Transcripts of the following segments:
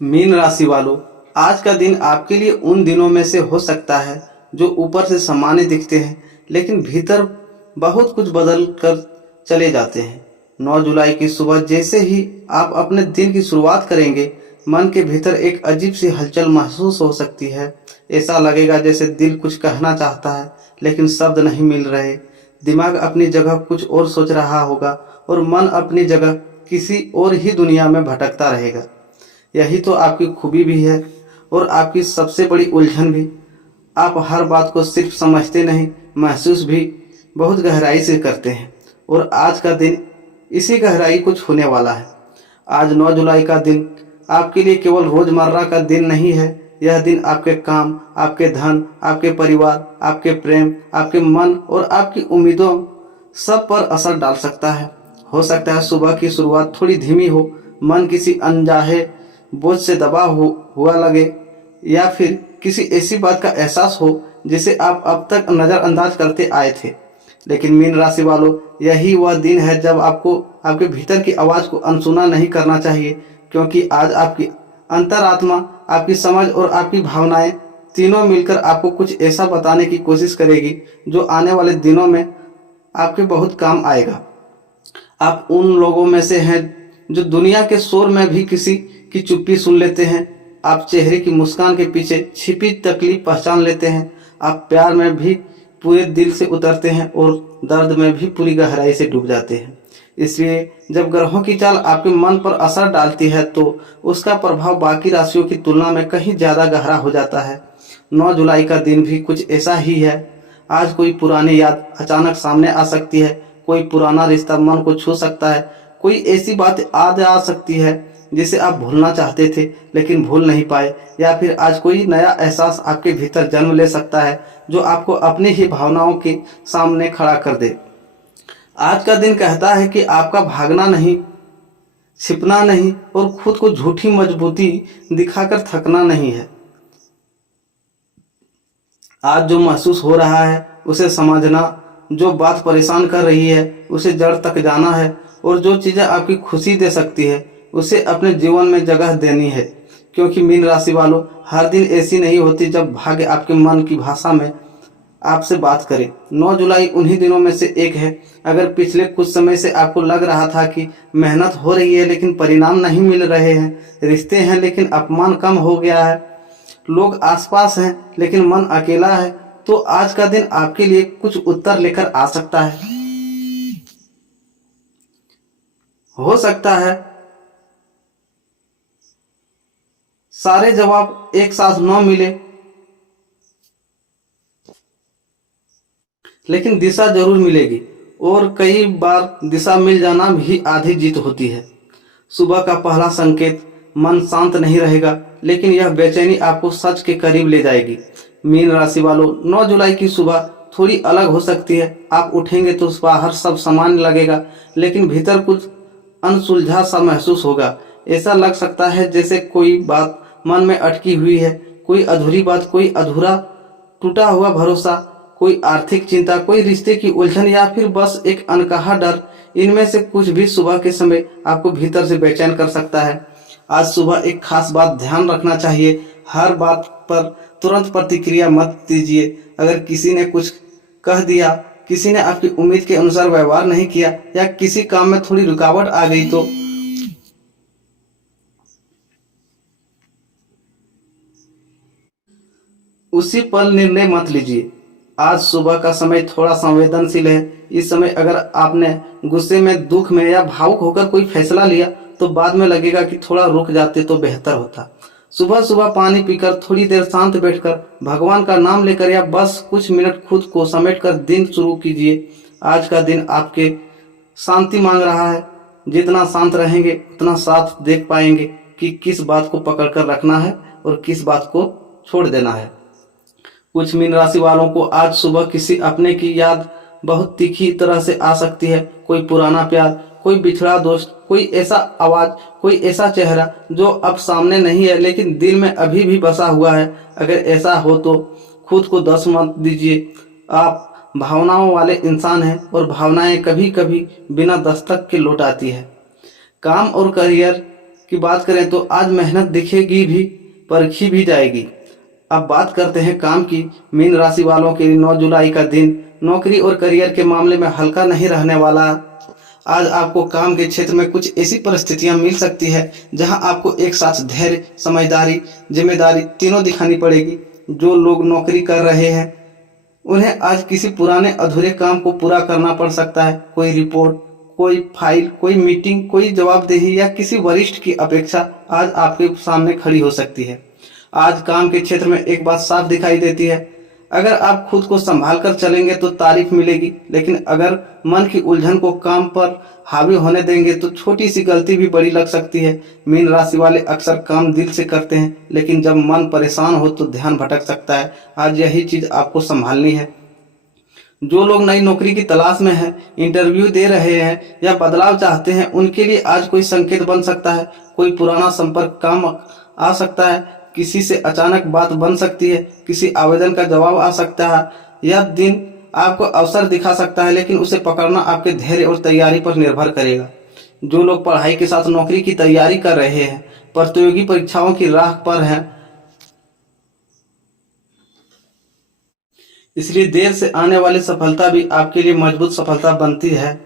Mean राशि वालों, आज का दिन आपके लिए उन दिनों में से हो सकता है जो ऊपर से सामान्य दिखते हैं लेकिन भीतर बहुत कुछ बदल कर चले जाते हैं। 9 जुलाई की सुबह जैसे ही आप अपने दिन की शुरुआत करेंगे, मन के भीतर एक अजीब सी हलचल महसूस हो सकती है। ऐसा लगेगा जैसे दिल कुछ कहना चाहता है लेकिन शब्द नहीं मिल रहे। दिमाग अपनी जगह कुछ और सोच रहा होगा और मन अपनी जगह किसी और ही दुनिया में भटकता रहेगा। यही तो आपकी खूबी भी है और आपकी सबसे बड़ी उलझन भी। आप हर बात को सिर्फ समझते नहीं, महसूस भी बहुत गहराई से करते हैं और आज का दिन इसी गहराई को छूने वाला है। आज 9 जुलाई का दिन आपके लिए केवल रोजमर्रा का दिन नहीं है। यह दिन आपके काम, आपके धन, आपके परिवार, आपके प्रेम, आपके मन और आपकी उम्मीदों सब पर असर डाल सकता है। हो सकता है सुबह की शुरुआत थोड़ी धीमी हो, मन किसी अनचाहे बोझ से दबा हुआ लगे या फिर किसी ऐसी बात का एहसास हो जिसे आप अब तक नज़रअंदाज करते आए थे। लेकिन मीन राशि वालों, यही वह दिन है जब आपको आपके भीतर की आवाज़ को अनसुना नहीं करना चाहिए, क्योंकि आज आपकी अंतरात्मा, आपकी समझ और आपकी भावनाएं तीनों मिलकर आपको कुछ ऐसा बताने की कोशिश करेगी जो आने वाले दिनों में आपके बहुत काम आएगा। आप उन लोगों में से हैं जो दुनिया के शोर में भी किसी की चुप्पी सुन लेते हैं। आप चेहरे की मुस्कान के पीछे छिपी तकलीफ पहचान लेते हैं। आप प्यार में भी पूरे दिल से उतरते हैं और दर्द में भी पूरी गहराई से डूब जाते हैं। इसलिए जब ग्रहों की चाल आपके मन पर असर डालती है तो उसका प्रभाव बाकी राशियों की तुलना में कहीं ज़्यादा गहरा हो जाता है। 9 जुलाई का दिन भी कुछ ऐसा ही है। आज कोई पुरानी याद अचानक सामने आ सकती है, कोई पुराना रिश्ता मन को छू सकता है, कोई ऐसी बात याद आ सकती है जिसे आप भूलना चाहते थे लेकिन भूल नहीं पाए, या फिर आज कोई नया एहसास आपके भीतर जन्म ले सकता है जो आपको अपनी ही भावनाओं के सामने खड़ा कर दे। आज का दिन कहता है कि आपका भागना नहीं, छिपना नहीं और खुद को झूठी मजबूती दिखाकर थकना नहीं है। आज जो महसूस हो रहा है उसे समझना, जो बात परेशान कर रही है उसे जड़ तक जाना है और जो चीज़ें आपकी खुशी दे सकती है उसे अपने जीवन में जगह देनी है। क्योंकि मीन राशि वालों, हर दिन ऐसी नहीं होती जब भाग्य आपके मन की भाषा में आपसे बात करे। 9 जुलाई उन्हीं दिनों में से एक है। अगर पिछले कुछ समय से आपको लग रहा था कि मेहनत हो रही है लेकिन परिणाम नहीं मिल रहे हैं, रिश्ते हैं लेकिन अपमान कम हो गया है, लोग आसपास हैं लेकिन मन अकेला है, तो आज का दिन आपके लिए कुछ उत्तर लेकर आ सकता है। हो सकता है सारे जवाब एक साथ न मिले, लेकिन दिशा जरूर मिलेगी और कई बार दिशा मिल जाना भी आधी जीत होती है। सुबह का पहला संकेत, मन शांत नहीं रहेगा लेकिन यह बेचैनी आपको सच के करीब ले जाएगी। मीन राशि वालों, 9 जुलाई की सुबह थोड़ी अलग हो सकती है। आप उठेंगे तो बाहर सब सामान्य लगेगा लेकिन भीतर कुछ अनसुलझा सा महसूस होगा। ऐसा लग सकता है जैसे कोई बात मन में अटकी हुई है, कोई अधूरी बात, कोई अधूरा टूटा हुआ भरोसा, कोई आर्थिक चिंता, कोई रिश्ते की उलझन या फिर बस एक अनकहा डर। इनमें से कुछ भी सुबह के समय आपको भीतर से बेचैन कर सकता है। आज सुबह एक खास बात ध्यान रखना चाहिए, हर बात पर तुरंत प्रतिक्रिया मत दीजिए। अगर किसी ने कुछ कह दिया, किसी ने आपकी उम्मीद के अनुसार व्यवहार नहीं किया या किसी काम में थोड़ी रुकावट आ गई तो उसी पल निर्णय मत लीजिए। आज सुबह का समय थोड़ा संवेदनशील है। इस समय अगर आपने गुस्से में, दुख में या भावुक होकर कोई फैसला लिया तो बाद में लगेगा कि थोड़ा रुक जाते तो बेहतर होता। सुबह सुबह पानी पीकर, थोड़ी देर शांत बैठकर, भगवान का नाम लेकर या बस कुछ मिनट खुद को समेट कर दिन शुरू कीजिए। आज का दिन आपके शांति मांग रहा है। जितना शांत रहेंगे उतना साफ देख पाएंगे कि किस बात को पकड़कर रखना है और किस बात को छोड़ देना है। कुछ मीन राशि वालों को आज सुबह किसी अपने की याद बहुत तीखी तरह से आ सकती है। कोई पुराना प्यार, कोई बिछड़ा दोस्त, कोई ऐसा आवाज, कोई ऐसा चेहरा जो अब सामने नहीं है लेकिन दिल में अभी भी बसा हुआ है। अगर ऐसा हो तो खुद को दोष मत दीजिए। आप भावनाओं वाले इंसान हैं और भावनाएं कभी कभी बिना दस्तक के लौट आती है। काम और करियर की बात करें तो आज मेहनत दिखेगी भी, परखी भी जाएगी। अब बात करते हैं काम की। मीन राशि वालों के लिए 9 जुलाई का दिन नौकरी और करियर के मामले में हल्का नहीं रहने वाला। आज आपको काम के क्षेत्र में कुछ ऐसी परिस्थितियां मिल सकती है जहां आपको एक साथ धैर्य, समझदारी, जिम्मेदारी तीनों दिखानी पड़ेगी। जो लोग नौकरी कर रहे हैं उन्हें आज किसी पुराने अधूरे काम को पूरा करना पड़ सकता है। कोई रिपोर्ट, कोई फाइल, कोई मीटिंग, कोई जवाबदेही या किसी वरिष्ठ की अपेक्षा आज आपके सामने खड़ी हो सकती है। आज काम के क्षेत्र में एक बात साफ दिखाई देती है, अगर आप खुद को संभाल कर चलेंगे तो तारीफ मिलेगी, लेकिन अगर मन की उलझन को काम पर हावी होने देंगे तो छोटी सी गलती भी बड़ी लग सकती है। मीन राशि वाले अक्सर काम दिल से करते हैं, लेकिन जब मन परेशान हो तो ध्यान भटक सकता है। आज यही चीज आपको संभालनी है। जो लोग नई नौकरी की तलाश में हैं, इंटरव्यू दे रहे हैं या बदलाव चाहते हैं, उनके लिए आज कोई संकेत बन सकता है। कोई पुराना संपर्क काम आ सकता है, किसी से अचानक बात बन सकती है, किसी आवेदन का जवाब आ सकता है। यह दिन आपको अवसर दिखा सकता है, लेकिन उसे पकड़ना आपके धैर्य और तैयारी पर निर्भर करेगा। जो लोग पढ़ाई के साथ नौकरी की तैयारी कर रहे हैं, प्रतियोगी परीक्षाओं की राह पर हैं, इसलिए देर से आने वाली सफलता भी आपके लिए मजबूत सफलता बनती है।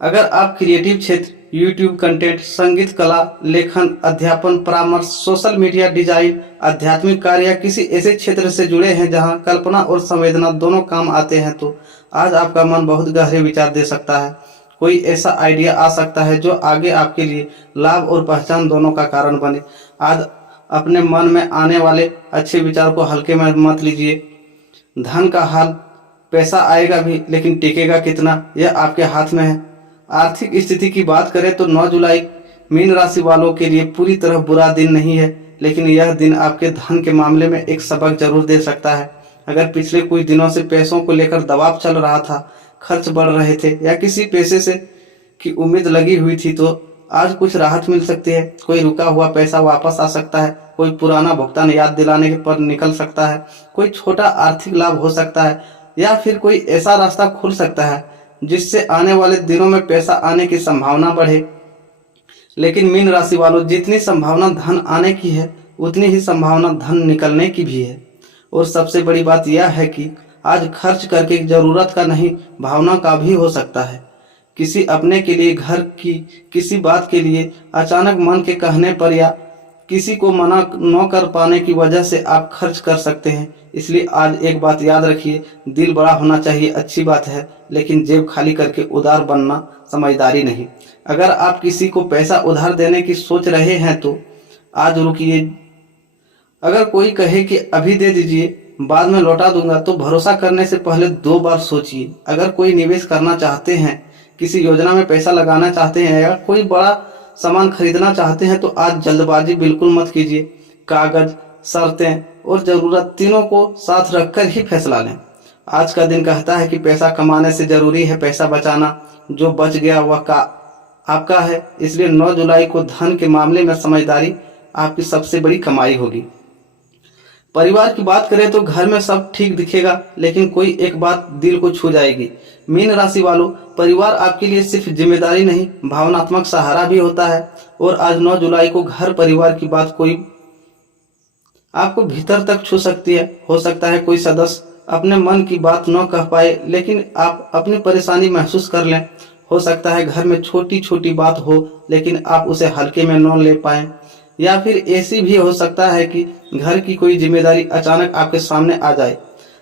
अगर आप क्रिएटिव क्षेत्र, यूट्यूब कंटेंट, संगीत, कला, लेखन, अध्यापन, परामर्श, सोशल मीडिया डिजाइन, आध्यात्मिक कार्य या किसी ऐसे क्षेत्र से जुड़े हैं जहां कल्पना और संवेदना दोनों काम आते हैं, तो आज आपका मन बहुत गहरे विचार दे सकता है। कोई ऐसा आइडिया आ सकता है जो आगे आपके लिए लाभ और पहचान दोनों का कारण बने। आज अपने मन में आने वाले अच्छे विचार को हल्के में मत लीजिए। धन का हाल, पैसा आएगा भी, लेकिन टिकेगा कितना यह आपके हाथ में है। आर्थिक स्थिति की बात करें तो 9 जुलाई मीन राशि वालों के लिए पूरी तरह बुरा दिन नहीं है, लेकिन यह दिन आपके धन के मामले में एक सबक जरूर दे सकता है। अगर पिछले कुछ दिनों से पैसों को लेकर दबाव चल रहा था, खर्च बढ़ रहे थे या किसी पैसे से की उम्मीद लगी हुई थी, तो आज कुछ राहत मिल सकती है। कोई रुका हुआ पैसा वापस आ सकता है, कोई पुराना भुगतान याद दिलाने पर निकल सकता है, कोई छोटा आर्थिक लाभ हो सकता है, या फिर कोई ऐसा रास्ता खुल सकता है जिससे आने वाले दिनों में पैसा आने की संभावना बढ़े। लेकिन मीन राशि वालों, जितनी संभावना धन आने की है उतनी ही संभावना धन निकलने की भी है। और सबसे बड़ी बात यह है कि आज खर्च करके जरूरत का नहीं, भावना का भी हो सकता है। किसी अपने के लिए, घर की किसी बात के लिए, अचानक मन के कहने पर या किसी को मना न कर पाने की वजह से आप खर्च कर सकते हैं। इसलिए आज एक बात याद रखिए, दिल बड़ा होना चाहिए, अच्छी बात है, लेकिन जेब खाली करके उदार बनना समझदारी नहीं। अगर आप किसी को पैसा उधार देने की सोच रहे हैं तो आज रुकिए। अगर कोई कहे कि अभी दे दीजिए, बाद में लौटा दूंगा, तो भरोसा करने से पहले 2 बार सोचिए। अगर कोई निवेश करना चाहते हैं, किसी योजना में पैसा लगाना चाहते हैं या कोई बड़ा सामान खरीदना चाहते हैं, तो आज जल्दबाजी बिल्कुल मत कीजिए। कागज, शर्तें और जरूरत तीनों को साथ रखकर ही फैसला लें। आज का दिन कहता है कि पैसा कमाने से जरूरी है पैसा बचाना। जो बच गया वह आपका है। इसलिए 9 जुलाई को धन के मामले में समझदारी आपकी सबसे बड़ी कमाई होगी। परिवार की बात करें तो घर में सब ठीक दिखेगा, लेकिन कोई एक बात दिल को छू जाएगी। मीन राशि वालों, परिवार आपके लिए सिर्फ जिम्मेदारी नहीं, भावनात्मक सहारा भी होता है। और आज 9 जुलाई को घर परिवार की बात कोई आपको भीतर तक छू सकती है। हो सकता है कोई सदस्य अपने मन की बात न कह पाए, लेकिन आप अपनी परेशानी महसूस कर लें। हो सकता है घर में छोटी छोटी बात हो, लेकिन आप उसे हल्के में न ले पाएं। या फिर ऐसी भी हो सकता है कि घर की कोई जिम्मेदारी अचानक आपके सामने आ जाए।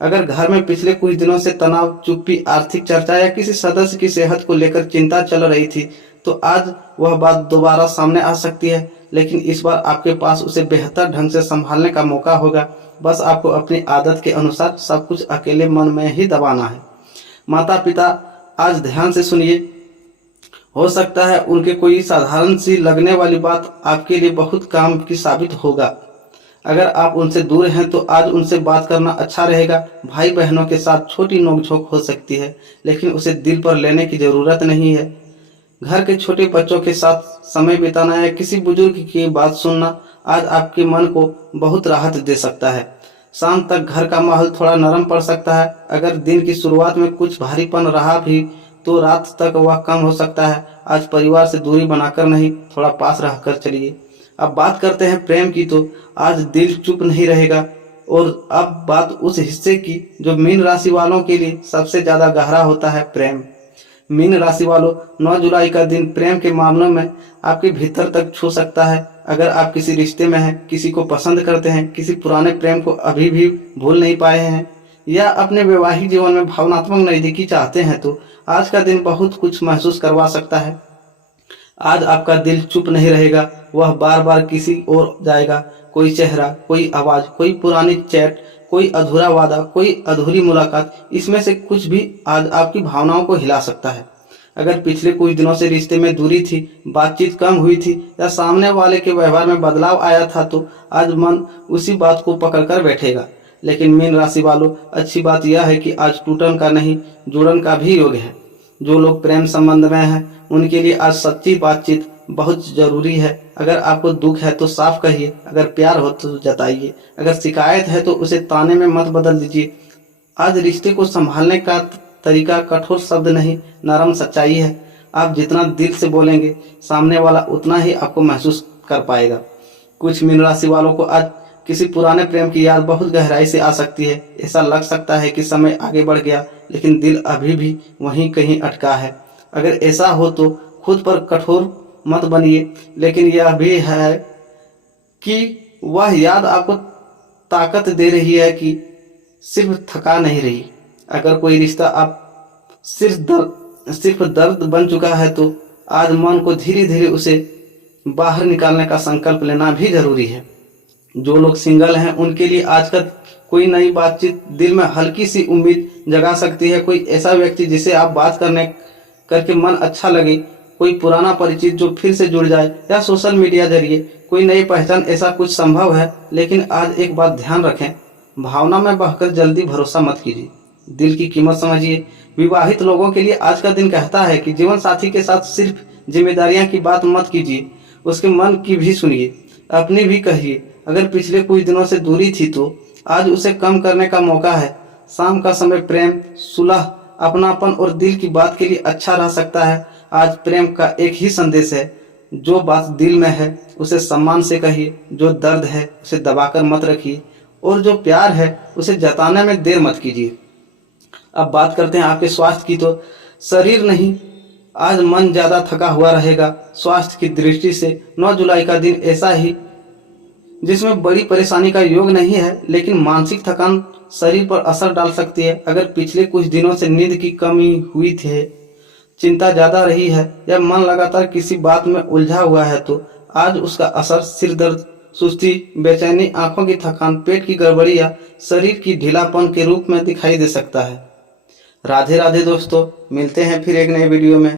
अगर घर में पिछले कुछ दिनों से तनाव, चुप्पी, आर्थिक चर्चा या किसी सदस्य की सेहत को लेकर चिंता चल रही थी, तो आज वह बात दोबारा सामने आ सकती है, लेकिन इस बार आपके पास उसे बेहतर ढंग से संभालने का मौका होगा। बस आपको अपनी आदत के अनुसार सब कुछ अकेले मन में ही दबाना है। माता पिता, आज ध्यान से सुनिए। हो सकता है उनके कोई साधारण सी लगने वाली बात आपके लिए बहुत काम की साबित होगा। अगर आप उनसे दूर हैं तो आज उनसे बात करना अच्छा रहेगा। भाई बहनों के साथ छोटी नोकझोंक हो सकती है, लेकिन उसे दिल पर लेने की जरूरत नहीं है। घर के छोटे बच्चों के साथ समय बिताना या किसी बुजुर्ग की बात सुनना आज आपके मन को बहुत राहत दे सकता है। शाम तक घर का माहौल थोड़ा नरम पड़ सकता है। अगर दिन की शुरुआत में कुछ भारीपन रहा भी तो रात तक वह कम हो सकता है। आज परिवार से दूरी बनाकर नहीं, थोड़ा पास रहकर चलिए। अब बात करते हैं प्रेम की, तो आज दिल चुप नहीं रहेगा। और अब बात उस हिस्से की जो मीन राशि वालों के लिए सबसे ज्यादा गहरा होता है, प्रेम। मीन राशि वालों, 9 जुलाई का दिन प्रेम के मामलों में आपके भीतर तक छू सकता है। अगर आप किसी रिश्ते में हैं, किसी को पसंद करते हैं, किसी पुराने प्रेम को अभी भी भूल नहीं पाए हैं, या अपने वैवाहिक जीवन में भावनात्मक नजदीकी चाहते हैं, तो आज का दिन बहुत कुछ महसूस करवा सकता है। आज आपका दिल चुप नहीं रहेगा, वह बार बार किसी और जाएगा। कोई चेहरा, कोई आवाज, कोई पुरानी चैट, कोई अधूरा वादा, कोई अधूरी मुलाकात, इसमें से कुछ भी आज आपकी भावनाओं को हिला सकता है। अगर पिछले कुछ दिनों से रिश्ते में दूरी थी, बातचीत कम हुई थी, या सामने वाले के व्यवहार में बदलाव आया था, तो आज मन उसी बात को पकड़कर बैठेगा। लेकिन मीन राशि वालों, अच्छी बात यह है कि आज टूटन का नहीं, जुड़न का भी योग है। जो लोग प्रेम संबंध में हैं, उनके लिए आज सच्ची बातचीत बहुत जरूरी है। अगर आपको दुख है तो साफ कहिए, अगर प्यार हो तो जताइए, अगर शिकायत है तो उसे ताने में मत बदल दीजिए। आज रिश्ते को संभालने का तरीका कठोर शब्द नहीं, नरम सच्चाई है। आप जितना दिल से बोलेंगे, सामने वाला उतना ही आपको महसूस कर पाएगा। कुछ मीन राशि वालों को आज किसी पुराने प्रेम की याद बहुत गहराई से आ सकती है। ऐसा लग सकता है कि समय आगे बढ़ गया, लेकिन दिल अभी भी वहीं कहीं अटका है। अगर ऐसा हो तो खुद पर कठोर मत बनिए, लेकिन यह भी है कि वह याद आपको ताकत दे रही है कि सिर्फ थका नहीं रही। अगर कोई रिश्ता आप सिर्फ दर्द बन चुका है, तो आज मन को धीरे धीरे उसे बाहर निकालने का संकल्प लेना भी जरूरी है। जो लोग सिंगल हैं, उनके लिए आज का कोई नई बातचीत दिल में हल्की सी उम्मीद जगा सकती है। कोई ऐसा व्यक्ति जिसे आप बात करके मन अच्छा लगे, कोई पुराना परिचित जो फिर से जुड़ जाए, या सोशल मीडिया जरिए कोई नई पहचान, ऐसा कुछ संभव है। लेकिन आज एक बात ध्यान रखें, भावना में बहकर जल्दी भरोसा मत कीजिए, दिल की कीमत समझिए। विवाहित लोगों के लिए आज का दिन कहता है कि जीवन साथी के साथ सिर्फ जिम्मेदारियां की बात मत कीजिए, उसके मन की भी सुनिए, अपनी भी कहिए। अगर पिछले कुछ दिनों से दूरी थी, तो आज उसे कम करने का मौका है। शाम का समय प्रेम, सुलह, अपनापन और दिल की बात के लिए अच्छा रह सकता है। आज प्रेम का एक ही संदेश है, जो बात दिल में है उसे सम्मान से कहिए, जो दर्द है उसे दबाकर मत रखिए, और जो प्यार है उसे जताने में देर मत कीजिए। अब बात करते हैं आपके स्वास्थ्य की, तो शरीर नहीं, आज मन ज्यादा थका हुआ रहेगा। स्वास्थ्य की दृष्टि से 9 जुलाई का दिन ऐसा ही जिसमें बड़ी परेशानी का योग नहीं है, लेकिन मानसिक थकान शरीर पर असर डाल सकती है। अगर पिछले कुछ दिनों से नींद की कमी हुई थी, चिंता ज्यादा रही है, या मन लगातार किसी बात में उलझा हुआ है, तो आज उसका असर सिर दर्द, सुस्ती, बेचैनी, आंखों की थकान, पेट की गड़बड़ी या शरीर की ढीलापन के रूप में दिखाई दे सकता है। राधे राधे दोस्तों, मिलते हैं फिर एक नए वीडियो में।